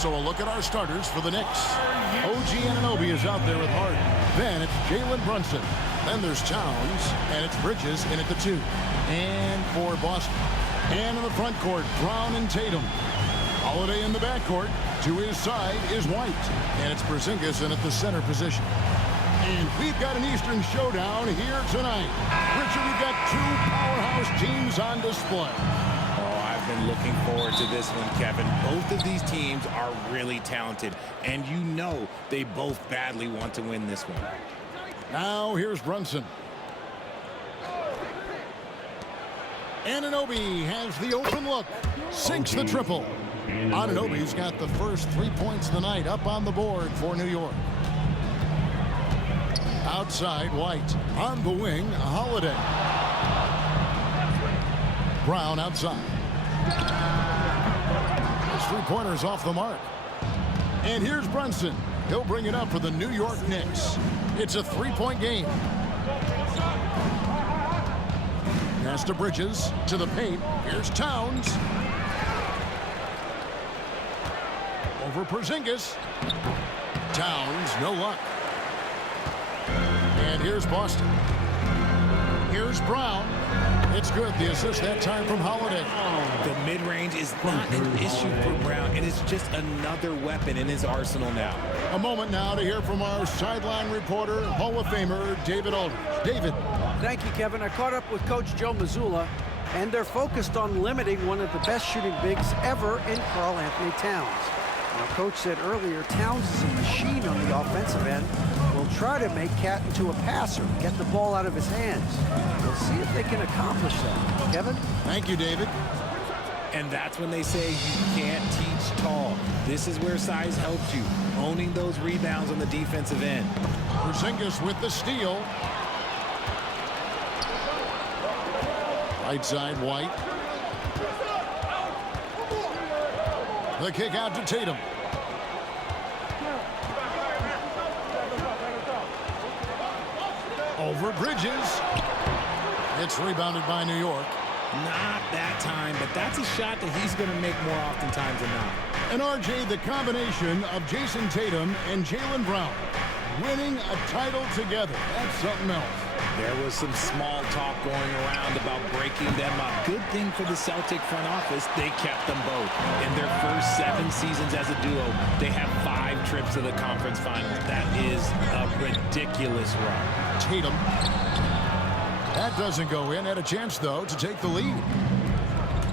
So a look at our starters for the Knicks. OG Anunoby is out there with Harden. Then it's Jalen Brunson. Then there's Towns, and it's Bridges in at the 2. And for Boston. And in the front court, Brown and Tatum. Holiday in the backcourt. To his side is White. And it's Porzingis in at the center position. And we've got an Eastern showdown here tonight. Richard, we've got two powerhouse teams on display. I've been looking forward to this one, Kevin. Both of these teams are really talented, and you know they both badly want to win this one. Now here's Brunson. Anunoby has the open look. Sinks the triple. Anunoby's got the first 3 points of the night up on the board for New York. Outside, White. On the wing, Holiday. Brown outside. His three-pointer's off the mark. And here's Brunson. He'll bring it up for the New York Knicks. It's a three-point game. Pass to Bridges, to the paint. Here's Towns. Over Porzingis. Towns, no luck. And here's Boston. Here's Brown. It's good. The assist that time from Holiday. The mid-range is not an issue for Brown. It is just another weapon in his arsenal now. A moment now to hear from our sideline reporter, Hall of Famer David Aldridge. David. Thank you, Kevin. I caught up with Coach Joe Mazzulla, and they're focused on limiting one of the best shooting bigs ever in Karl Anthony Towns. Now, Coach said earlier, Towns is a machine on the offensive end. Will try to make Cat into a passer, get the ball out of his hands. We'll see if they can accomplish that. Kevin? Thank you, David. And that's when they say you can't teach tall. This is where size helps you, owning those rebounds on the defensive end. Porzingis with the steal. Right side, White. The kick out to Tatum. Over Bridges. It's rebounded by New York. Not that time, but that's a shot that he's going to make more oftentimes than not. And RJ, the combination of Jason Tatum and Jalen Brown winning a title together. That's something else. There was some small talk going around about breaking them up. Good thing for the Celtic front office, they kept them both. In their first 7 seasons as a duo, they have 5 trips to the conference finals. That is a ridiculous run. Tatum. That doesn't go in. Had a chance, though, to take the lead.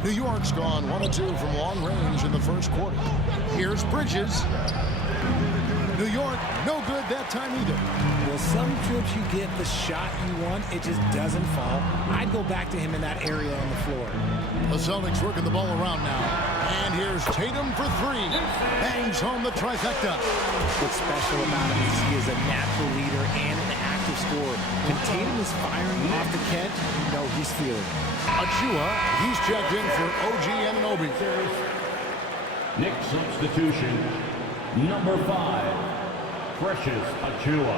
New York's gone 1 of 2 from long range in the first quarter. Here's Bridges. New York, no good that time either. Well, some trips you get the shot you want, it just doesn't fall. I'd go back to him in that area on the floor. The Celtics working the ball around now. And here's Tatum for 3. Bangs home the trifecta. What's special about him is he is a natural leader and an active scorer. When Tatum is firing off the catch, you know he's feeling it. Achua, he's checked in for OG Anunoby. Knicks substitution, number 5. Precious Achua.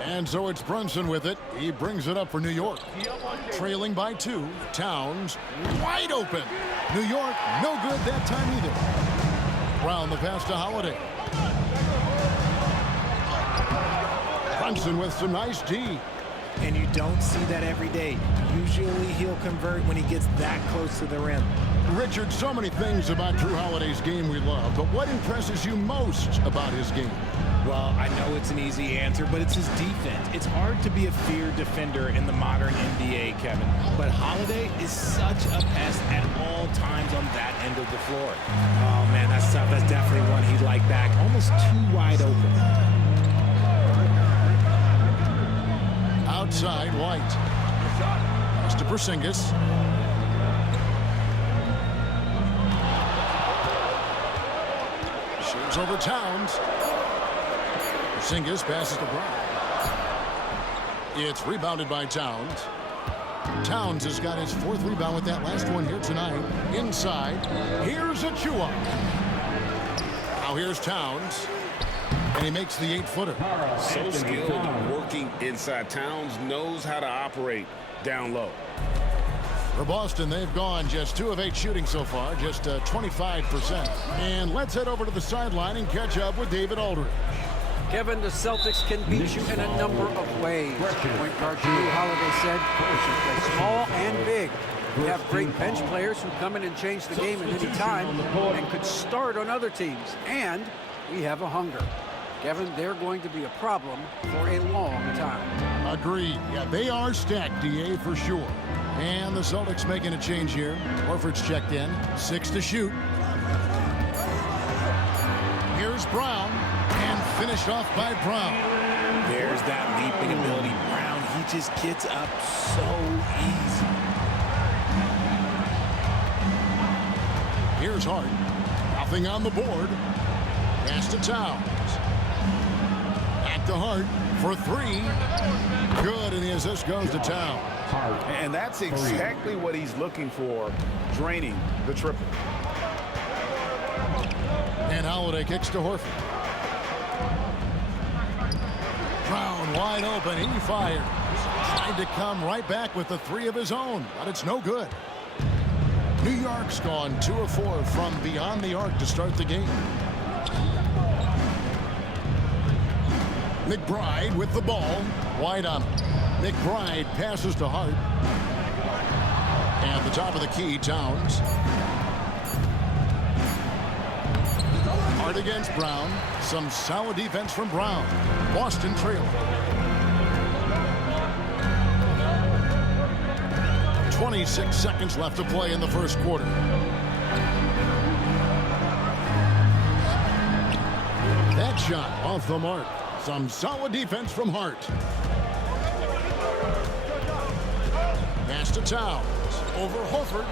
And so it's Brunson with it. He brings it up for New York. Trailing by 2. Towns wide open. New York no good that time either. Brown the pass to Holiday. Brunson with some nice D. And you don't see that every day. Usually he'll convert when he gets that close to the rim. Richard, so many things about Drew Holiday's game we love, but what impresses you most about his game? Well, I know it's an easy answer, but it's his defense. It's hard to be a feared defender in the modern NBA, Kevin. But Holiday is such a pest at all times on that end of the floor. Oh, man, that's tough. That's definitely one he'd like back. Almost too wide open. Outside, White. Pass to Porzingis. Shaves over Towns. Porzingis passes to Brown. It's rebounded by Towns. Towns has got his 4th rebound with that last one here tonight. Inside, here's Achua. Now here's Towns. and he makes the 8-footer. So skilled working inside. Towns knows how to operate down low. For Boston, they've gone just 2 of 8 shooting so far, just 25%. And let's head over to the sideline and catch up with David Aldridge. Kevin, the Celtics can beat you in a number of ways. Point guard Drew Holiday said, "We should play small and big. We have great bench players who come in and change the game at any time and could start on other teams. And we have a hunger." Kevin, they're going to be a problem for a long time. Agreed. Yeah, they are stacked, DA, for sure. And the Celtics making a change here. Horford's checked in. 6 to shoot. Here's Brown. And finished off by Brown. There's that leaping ability. Brown, he just gets up so easy. Here's Hart. Nothing on the board. Pass to Towns. Back to Hart for 3. Good, and the assist goes to Towns. And that's exactly what he's looking for, draining the triple. And Holiday kicks to Horford. Brown wide open. He fires. Tried to come right back with the 3 of his own, but it's no good. New York's gone 2 of 4 from beyond the arc to start the game. McBride with the ball. Wide on. McBride passes to Hart. And the top of the key, Towns. Hart against Brown. Some solid defense from Brown. Boston trail. 26 seconds left to play in the first quarter. That shot off the mark. Some solid defense from Hart. Pass to Towns. Over Horford.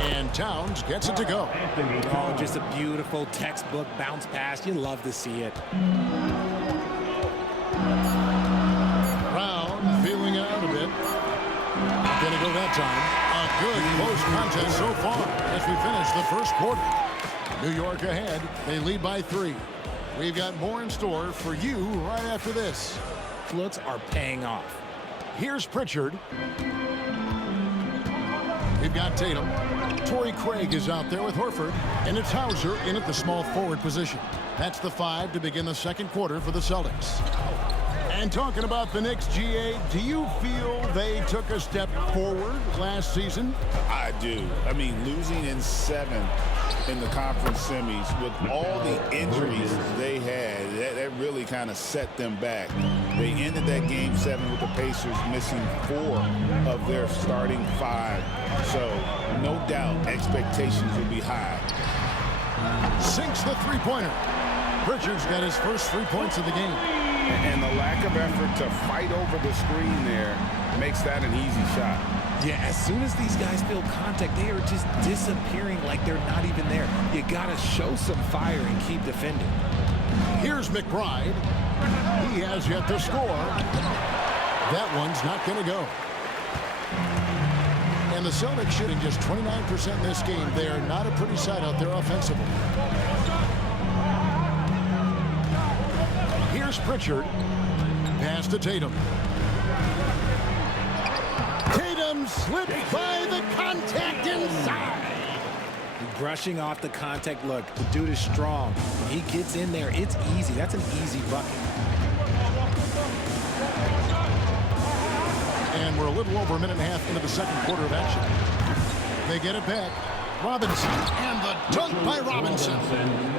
And Towns gets it to go. Oh, just a beautiful textbook bounce pass. You love to see it. Brown feeling it out a bit. Not going to go that time. A good close contest so far as we finish the first quarter. New York ahead. They lead by 3. We've got more in store for you right after this. Looks are paying off. Here's Pritchard. We've got Tatum. Torrey Craig is out there with Horford. And it's Hauser in at the small forward position. That's the 5 to begin the second quarter for the Celtics. And talking about the Knicks, GA, do you feel they took a step forward last season? I do. I mean, losing in 7 in the conference semis with all the injuries they had, that really kind of set them back. They ended that game 7 with the Pacers missing 4 of their starting 5. So no doubt expectations will be high. Sinks the three-pointer. Pritchard's got his first 3 points of the game. And the lack of effort to fight over the screen there makes that an easy shot. Yeah, as soon as these guys feel contact, they are just disappearing like they're not even there. You got to show some fire and keep defending. Here's McBride. He has yet to score. That one's not going to go. And the Celtics shooting just 29% in this game. They are not a pretty sight out there offensively. Here's Pritchard. Pass to Tatum. Tatum slipped by the contact inside. Brushing off the contact. Look, the dude is strong. When he gets in there, it's easy. That's an easy bucket. And we're a little over a minute and a half into the second quarter of action. They get it back. Robinson, and the dunk by Robinson.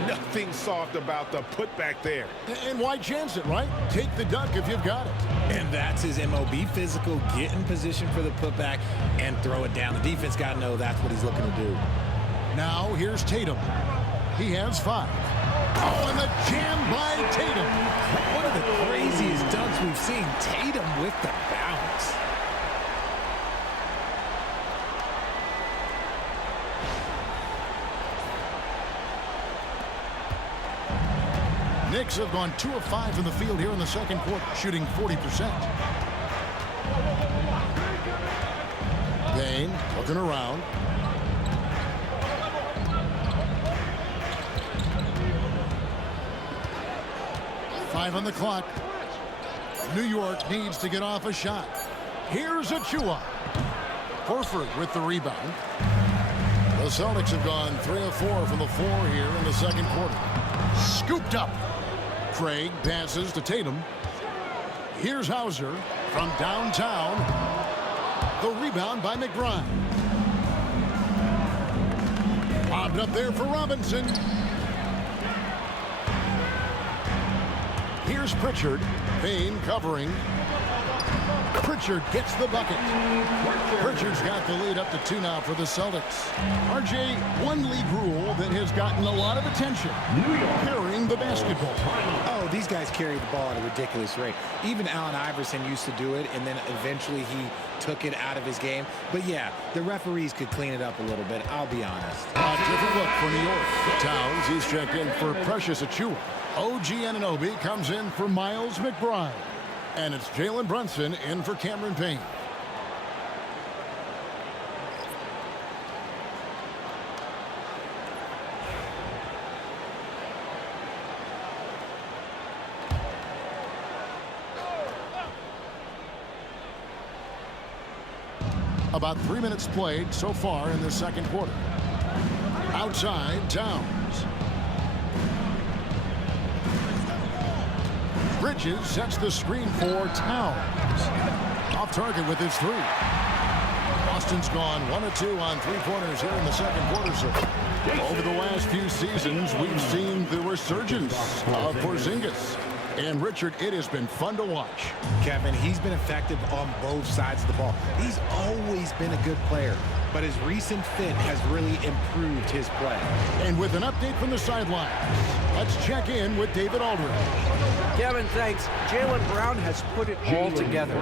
Nothing soft about the putback there. And why chance it, right? Take the dunk if you've got it. And that's his MO. Be physical, get in position for the putback, and throw it down. The defense got to know that's what he's looking to do. Now here's Tatum. He has 5. Oh, and the jam by Tatum. One of the craziest dunks we've seen. Tatum with the bounce. Knicks have gone 2 of 5 from the field here in the second quarter, shooting 40%. Bain looking around. 5 on the clock. New York needs to get off a shot. Here's Achua. Horford with the rebound. The Celtics have gone 3 of 4 from the floor here in the second quarter. Scooped up. Craig passes to Tatum. Here's Hauser from downtown. The rebound by McBride. Lobbed up there for Robinson. Here's Pritchard. Payne covering. Pritchard gets the bucket. Pritchard's got the lead up to 2 now for the Celtics. RJ, one league rule that has gotten a lot of attention. Carrying the basketball. Oh, these guys carry the ball at a ridiculous rate. Even Allen Iverson used to do it, and then eventually he took it out of his game. But yeah, the referees could clean it up a little bit, I'll be honest. A different look for New York. Towns, he's checked in for Precious Achua. OG Anunoby comes in for Miles McBride. And it's Jalen Brunson in for Cameron Payne. About 3 minutes played so far in the second quarter. Outside, Towns. Bridges sets the screen for Towns. Off target with his 3. Boston's gone 1 of 2 on 3-pointers here in the second quarter. So over the last few seasons, we've seen the resurgence of Porzingis. And Richard, it has been fun to watch. Kevin, he's been effective on both sides of the ball. He's always been a good player, but his recent fit has really improved his play. And with an update from the sidelines, let's check in with David Aldridge. Kevin, thanks. Jaylen Brown has put it all together.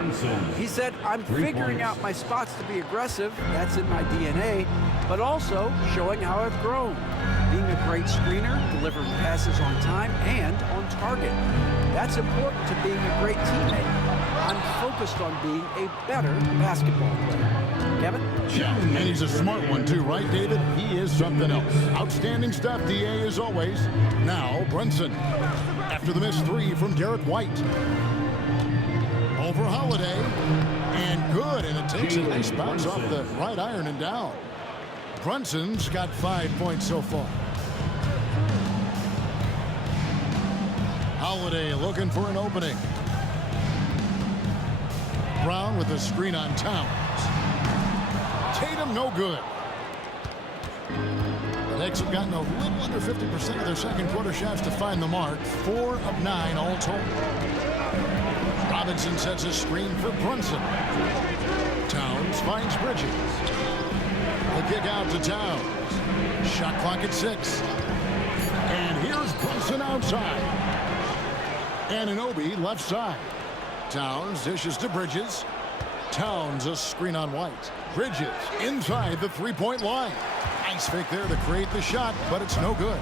He said, I'm figuring out my spots to be aggressive. That's in my DNA, but also showing how I've grown. Being a great screener, delivering passes on time and on target. That's important to being a great teammate. I'm focused on being a better basketball player. Kevin? Yeah, and he's a smart one too, right, David? He is something else. Outstanding stuff, DA, as always. Now, Brunson. After the missed 3 from Derek White. Over Holiday. And good, and it takes a nice bounce off the right iron and down. Brunson's got 5 points so far. Holiday looking for an opening. Brown with a screen on Towns. Tatum no good. The Knicks have gotten a little under 50% of their second quarter shots to find the mark. 4 of 9 all told. Robinson sets a screen for Brunson. Towns finds Bridges. The kick out to Towns. Shot clock at 6. And here's Brunson outside. Anunoby left side. Towns dishes to Bridges. Towns a screen on White. Bridges inside the 3-point line. Nice fake there to create the shot, but it's no good.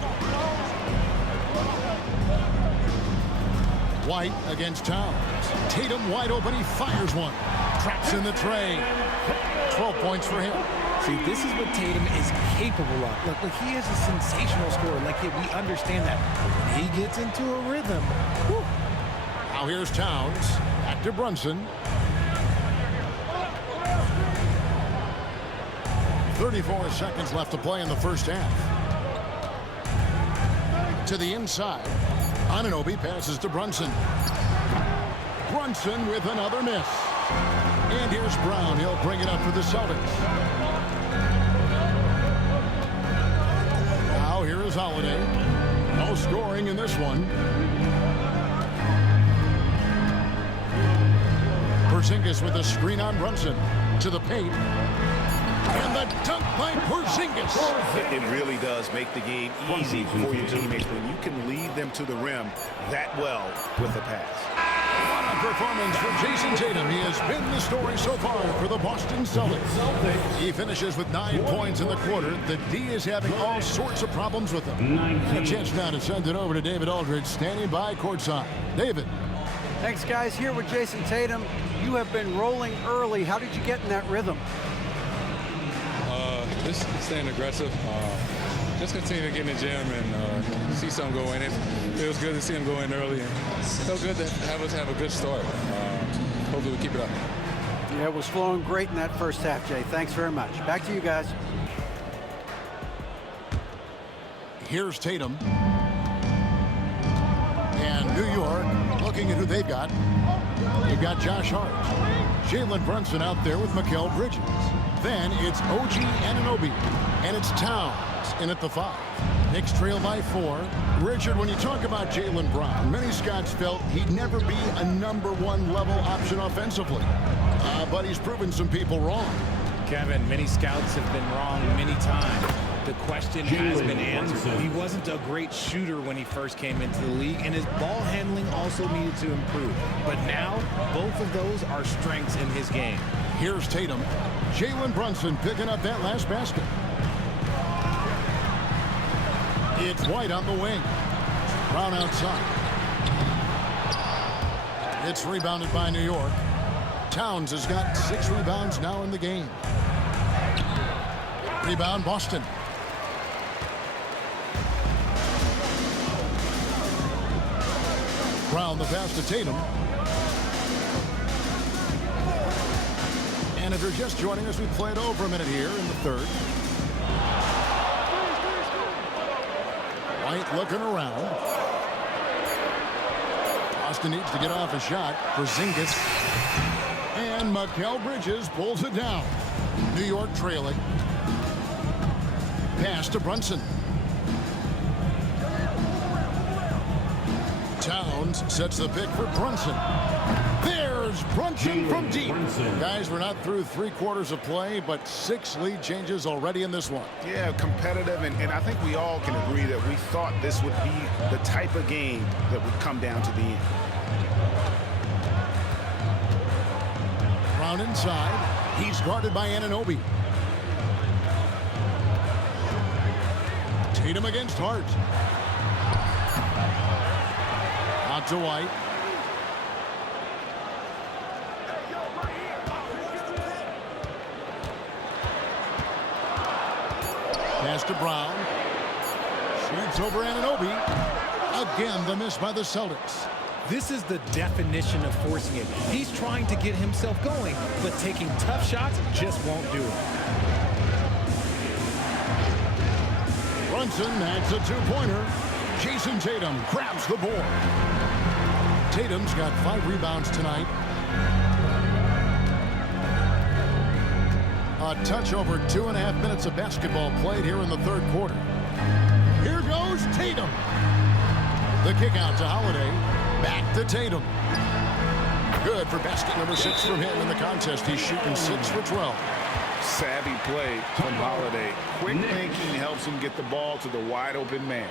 White against Towns. Tatum wide open. He fires one. Traps in the tray. 12 points for him. See, this is what Tatum is capable of. Look, he is a sensational scorer. Like, we understand that. But when he gets into a rhythm, whew. Now here's Towns. Back to Brunson. 34 seconds left to play in the first half. To the inside. Anunoby passes to Brunson. Brunson with another miss. And here's Brown. He'll bring it up for the Celtics. Now here is Holiday. No scoring in this one. Porzingis with a screen on Brunson. To the paint. And the dunk by Porzingis. It really does make the game easy for your teammates when you can lead them to the rim that well with a pass. What a performance for Jason Tatum. He has been the story so far for the Boston Celtics. He finishes with 9 points in the quarter. The D is having all sorts of problems with him. A chance now to send it over to David Aldridge, standing by courtside. David. Thanks, guys. Here with Jason Tatum. You have been rolling early. How did you get in that rhythm? Just staying aggressive. Just continue to get in the gym and see something go in it. It was good to see him go in early, and it felt good to have us have a good start. Hopefully we keep it up. Yeah, it was flowing great in that first half, Jay. Thanks very much. Back to you guys. Here's Tatum. And New York looking at who they've got. They've got Josh Hart. Jalen Brunson out there with Mikal Bridges. Then it's OG Anunoby. And it's Towns in at the 5. Knicks trail by 4. Richard, when you talk about Jaylen Brown, many Scots felt he'd never be a #1 level option offensively. But he's proven some people wrong. Kevin, many scouts have been wrong many times. The question has been answered. He wasn't a great shooter when he first came into the league, and his ball handling also needed to improve. But now, both of those are strengths in his game. Here's Tatum. Jalen Brunson picking up that last basket. It's White on the wing. Brown outside. It's rebounded by New York. Towns has got 6 rebounds now in the game. Rebound, Boston. Brown the pass to Tatum. And if you're just joining us, we played over a minute here in the 3rd. White looking around. Boston needs to get off a shot for Zingis. And Mikal Bridges pulls it down. New York trailing. Pass to Brunson. Towns sets the pick for Brunson. There's Brunson from deep. Guys, we're not through 3/4 of play, but 6 lead changes already in this one. Yeah, competitive, and I think we all can agree that we thought this would be the type of game that would come down to the end. Brown inside. He's guarded by Anunoby. Tatum against Hart. Out to White. Pass to Brown. Shoots over Anunoby. Again, the miss by the Celtics. This is the definition of forcing it. He's trying to get himself going, but taking tough shots just won't do it. Brunson adds a 2-pointer. Jason Tatum grabs the board. Tatum's got 5 rebounds tonight. A touch over 2.5 minutes of basketball played here in the 3rd quarter. Here goes Tatum. The kick out to Holiday. Back to Tatum. Good for basket number 6 from him in the contest. He's shooting 6 for 12. Savvy play from Holiday. Quick thinking helps him get the ball to the wide open man.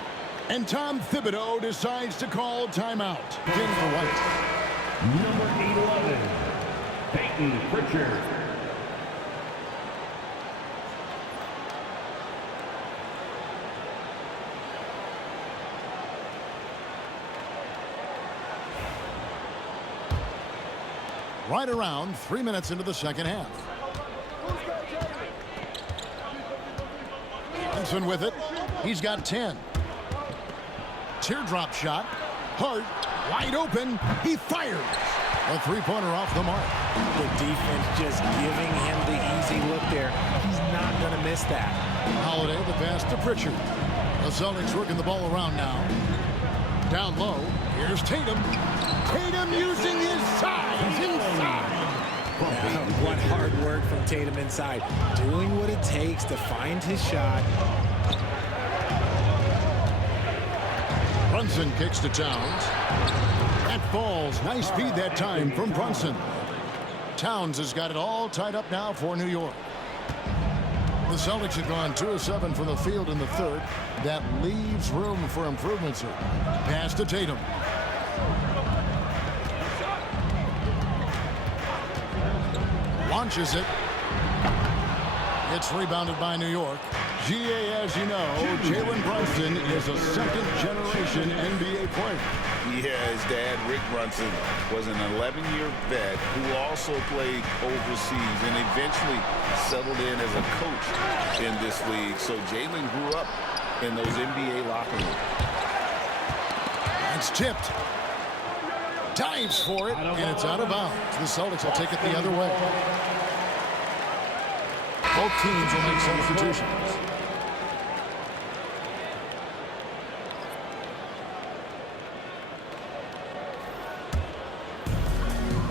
And Tom Thibodeau decides to call timeout. In for White. Number 811, Peyton Pritchard. Right around 3 minutes into the second half. Brunson with it. He's got 10. Teardrop shot. Hart wide open. He fires. A 3-pointer off the mark. The defense just giving him the easy look there. He's not going to miss that. Holiday the pass to Pritchard. The Celtics working the ball around now. Down low. Here's Tatum. Tatum using his size inside. What hard work from Tatum inside. Doing what it takes to find his shot. Brunson kicks to Towns. That falls. Nice speed that time from Brunson. Towns has got it all tied up now for New York. The Celtics have gone 2 of 7 from the field in the 3rd. That leaves room for improvement, sir. Pass to Tatum. Launches it. It's rebounded by New York. GA, as you know, Jalen Brunson is a second-generation NBA player. Yeah, his dad, Rick Brunson, was an 11-year vet who also played overseas and eventually settled in as a coach in this league. So Jalen grew up in those NBA locker rooms. It's tipped. Dives for it, and it's out of bounds. The Celtics will take it the other way. Both teams will make substitutions.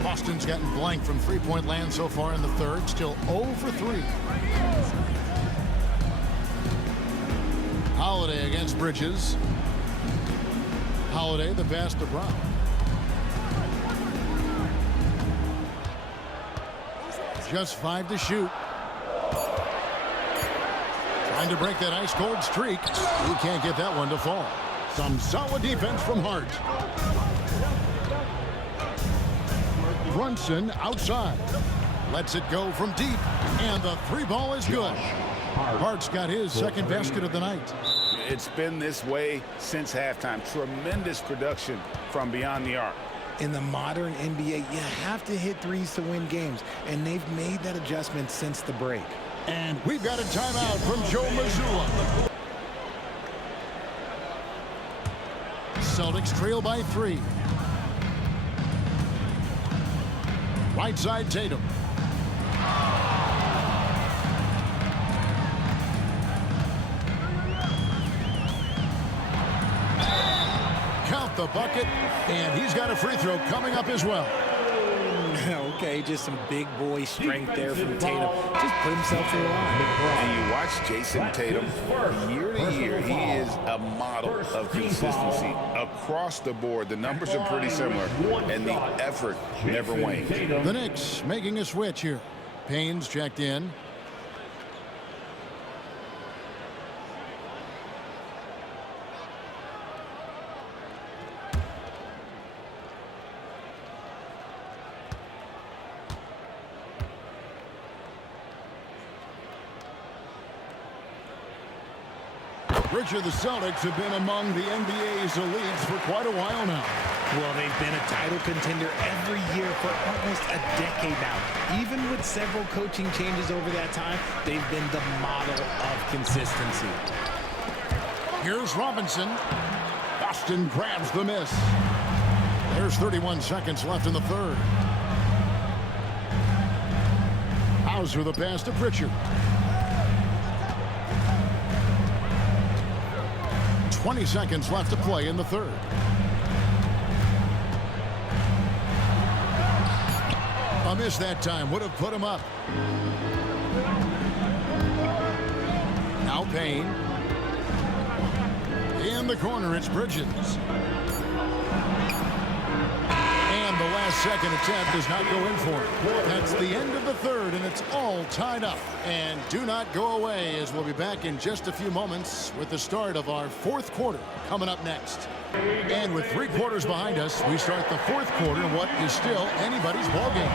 Boston's gotten blank from three-point land so far in the third. Still 0 for 3. Holiday against Bridges. Holiday, the pass to Brown. Just 5 to shoot. Trying to break that ice-cold streak. He can't get that one to fall. Some solid defense from Hart. Brunson outside. Lets it go from deep. And the 3-ball is good. Hart's got his second basket of the night. It's been this way since halftime. Tremendous production from beyond the arc. In the modern NBA, you have to hit threes to win games, and they've made that adjustment since the break. And we've got a timeout from Joe Mazzulla. Celtics trail by 3. Right side, Tatum. Count the bucket, and he's got a free throw coming up as well. Okay, just some big boy strength there from Tatum. Just put himself through the line. And you watch Jason Tatum year to year, he is a model of consistency across the board. The numbers are pretty similar, and the effort never wanes. The Knicks making a switch here. Payne's checked in. Richard, the Celtics have been among the NBA's elites for quite a while now. Well, they've been a title contender every year for almost a decade now. Even with several coaching changes over that time, they've been the model of consistency. Here's Robinson. Boston grabs the miss. There's 31 seconds left in the third. Hauser the pass to Pritchard. 20 seconds left to play in the third. A miss that time would have put him up. Now Payne. In the corner, it's Bridges. And the last second attempt does not go in for it. That's the end of the third, and it's all tied up. And do not go away, as we'll be back in just a few moments with the start of our fourth quarter coming up next. And with 3 quarters behind us, we start the fourth quarter, what is still anybody's ball game.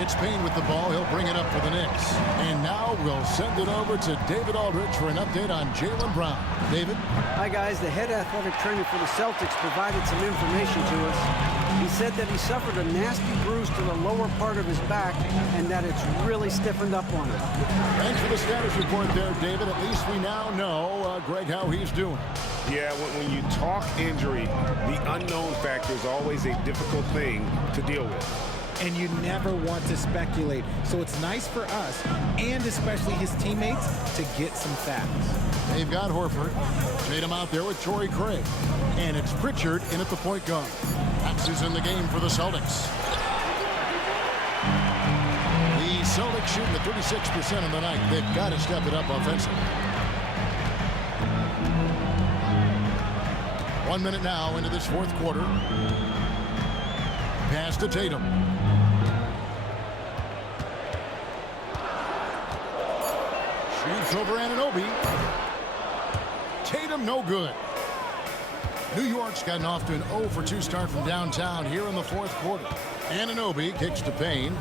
It's Payne with the ball. He'll bring it up for the Knicks. And now we'll send it over to David Aldridge for an update on Jaylen Brown. David? Hi, guys. The head athletic trainer for the Celtics provided some information to us. He said that he suffered a nasty bruise to the lower part of his back and that it's really stiffened up on him. Thanks for the status report there, David. At least we now know, Greg, how he's doing. Yeah, when you talk injury, the unknown factor is always a difficult thing to deal with. And you never want to speculate. So it's nice for us, and especially his teammates, to get some facts. They've got Horford. Tatum out there with Torrey Craig. And it's Pritchard in at the point guard. That's who's in the game for the Celtics. The Celtics shooting at 36% on the night. They've got to step it up offensively. 1 minute now into this fourth quarter. Pass to Tatum. Shoots over Anunoby. Tatum no good. New York's gotten off to an 0 for 2 start from downtown here in the fourth quarter. Anunoby kicks to Payne.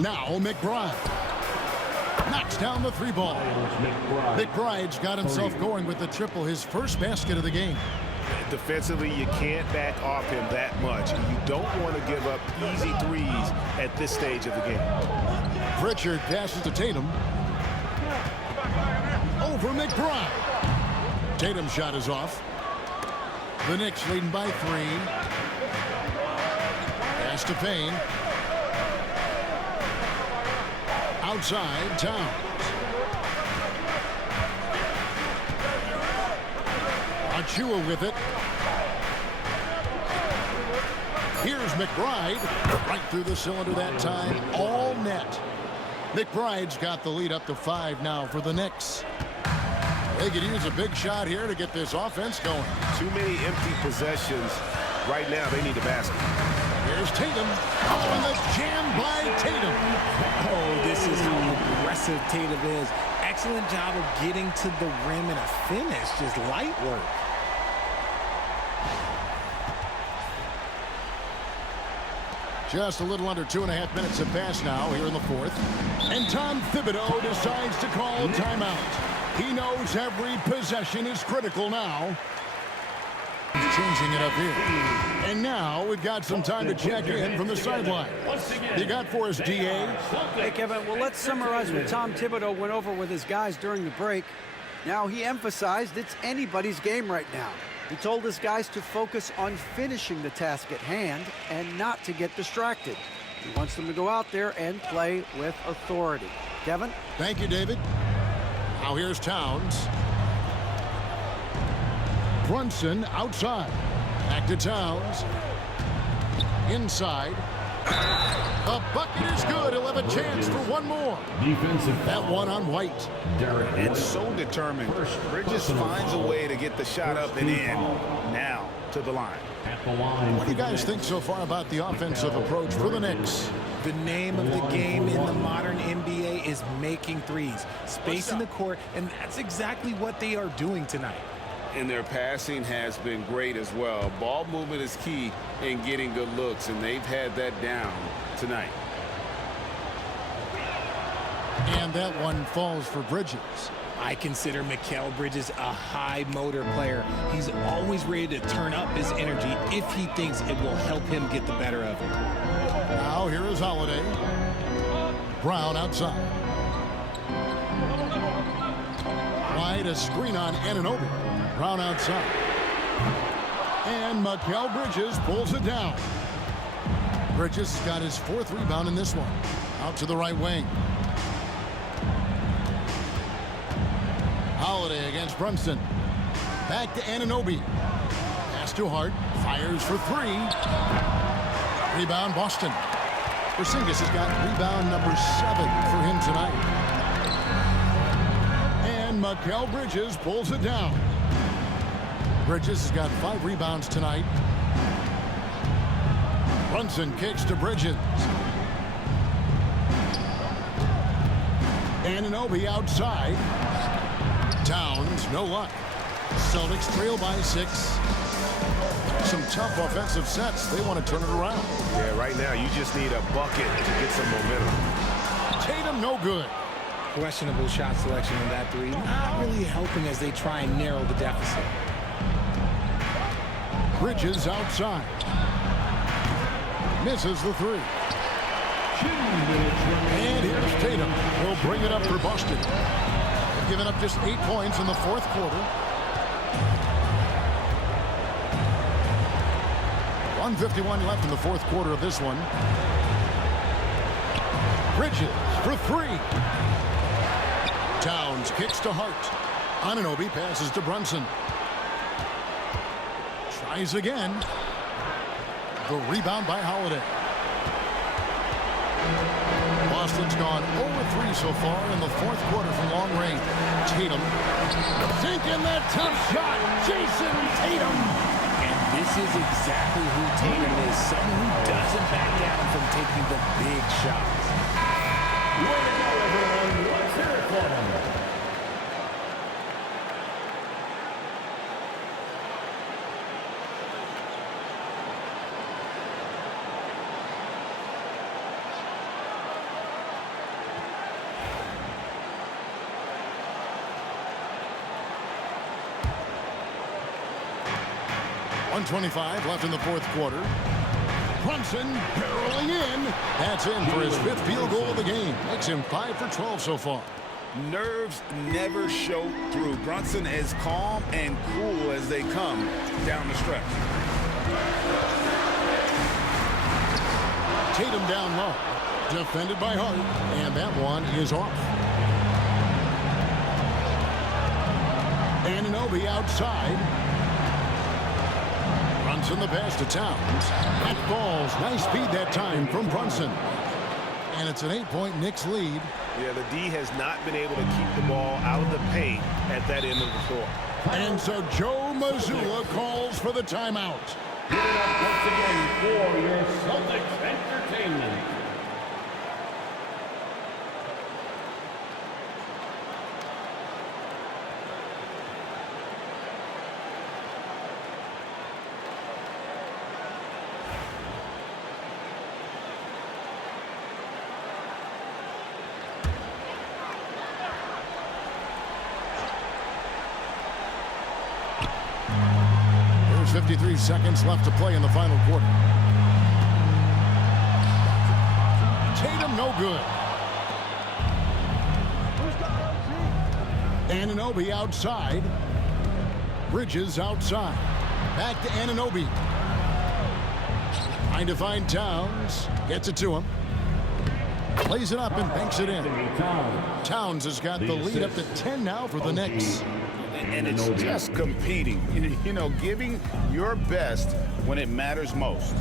Now McBride. Knocks down the 3-ball. McBride's got himself going with the triple, his first basket of the game. Defensively, you can't back off him that much. You don't want to give up easy threes at this stage of the game. Pritchard passes to Tatum. Over McBride. Tatum's shot is off. The Knicks leading by 3. Pass to Payne. Outside, Towns. Achua with it. Here's McBride. Right through the cylinder that time. All net. McBride's got the lead up to 5 now for the Knicks. They could use a big shot here to get this offense going. Too many empty possessions. Right now, they need a basket. Here's Tatum. On the jam by Tatum. Oh, this is how aggressive Tatum is. Excellent job of getting to the rim and a finish. Just light work. Just a little under 2.5 minutes have passed now here in the 4th. And Tom Thibodeau decides to call a timeout. He knows every possession is critical now. He's changing it up here. And now we've got some time to check in from the sideline. You got for us, DA? Hey, Kevin, well, let's summarize what Tom Thibodeau went over with his guys during the break. Now, he emphasized it's anybody's game right now. He told his guys to focus on finishing the task at hand and not to get distracted. He wants them to go out there and play with authority. Kevin? Thank you, David. Now here's Towns. Brunson outside. Back to Towns. Inside. The bucket is good. He'll have a chance for one more. Defensive That foul. one on White. And so determined. Bridges finds a way to get the shot up and in. Now to the line. At the line. What do you guys think so far about the offensive approach for the Knicks? The name of the game in the modern NBA is making threes. Spacing the court, and that's exactly what they are doing tonight. And their passing has been great as well. Ball movement is key in getting good looks, and they've had that down tonight. And that one falls for Bridges. I consider Mikal Bridges a high motor player. He's always ready to turn up his energy if he thinks it will help him get the better of him. Now here is Holiday. Brown outside. Wide, a screen on Anunoby. Brown outside. And Mikal Bridges pulls it down. Bridges got his 4th rebound in this one. Out to the right wing. Holiday against Brunson. Back to Anunoby. Pass to Hart. Fires for 3. Rebound Boston. Porzingis has got rebound number 7 for him tonight. And Mikal Bridges pulls it down. Bridges has got 5 rebounds tonight. Brunson kicks to Bridges. Anunoby outside. Towns, no luck. Celtics trail by 6. Some tough offensive sets. They want to turn it around. Yeah, right now you just need a bucket to get some momentum. Tatum, no good. Questionable shot selection in that 3. Not really helping as they try and narrow the deficit. Bridges outside. Misses the 3. And here's Tatum. He'll bring it up for Boston. They've given up just 8 points in the 4th quarter. 1:51 left in the 4th quarter of this one. Bridges for 3. Towns kicks to Hart. Anunoby passes to Brunson. Tries again. The rebound by Holiday. Boston's gone 0-3 so far in the 4th quarter from long range. Tatum sinking that tough shot. Jason Tatum. And this is exactly who Tatum is. Someone who doesn't back down from taking the big shots. Way to go, everyone. Let's hear it for them. .125 left in the 4th quarter. Brunson barreling in. That's in for his 5th field goal of the game. Makes him 5 for 12 so far. Nerves never show through. Brunson as calm and cool as they come down the stretch. Tatum down low. Defended by Hart. And that one is off. Anunoby outside. Brunson the pass to Towns. That falls. Nice speed that time from Brunson. And it's an 8-point Knicks lead. Yeah, the D has not been able to keep the ball out of the paint at that end of the floor. And so Joe Mazzulla calls for the timeout. Give it up once again for your Celtics entertainment. There's 53 seconds left to play in the final quarter. Tatum no good. Anunoby outside. Bridges outside. Back to Anunoby. Trying to find Towns. Gets it to him. Plays it up and banks it in. Towns has got the lead up to 10 now for the Knicks. And it's just competing, you know, giving your best when it matters most.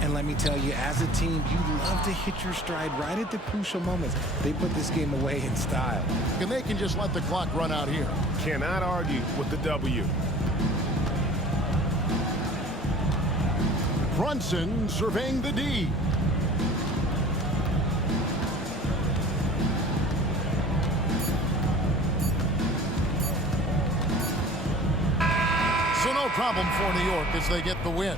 And let me tell you, as a team, you love to hit your stride right at the crucial moments. They put this game away in style. And they can just let the clock run out here. Cannot argue with the W. Brunson surveying the D. So no problem for New York as they get the win.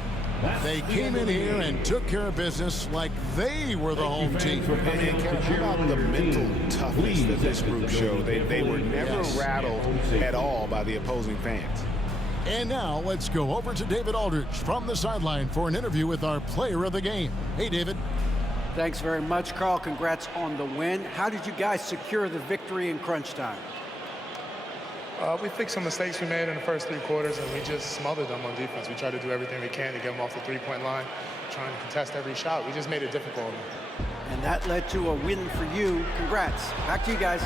They came in here and took care of business like they were the home team. And how about the mental toughness that this group showed? They were never rattled at all by the opposing fans. And now let's go over to David Aldridge from the sideline for an interview with our player of the game. Hey, David. Thanks very much, Carl. Congrats on the win. How did you guys secure the victory in crunch time? We fixed some mistakes we made in the first 3 quarters, and we just smothered them on defense. We tried to do everything we can to get them off the three-point line, trying to contest every shot. We just made it difficult. And that led to a win for you. Congrats. Back to you guys.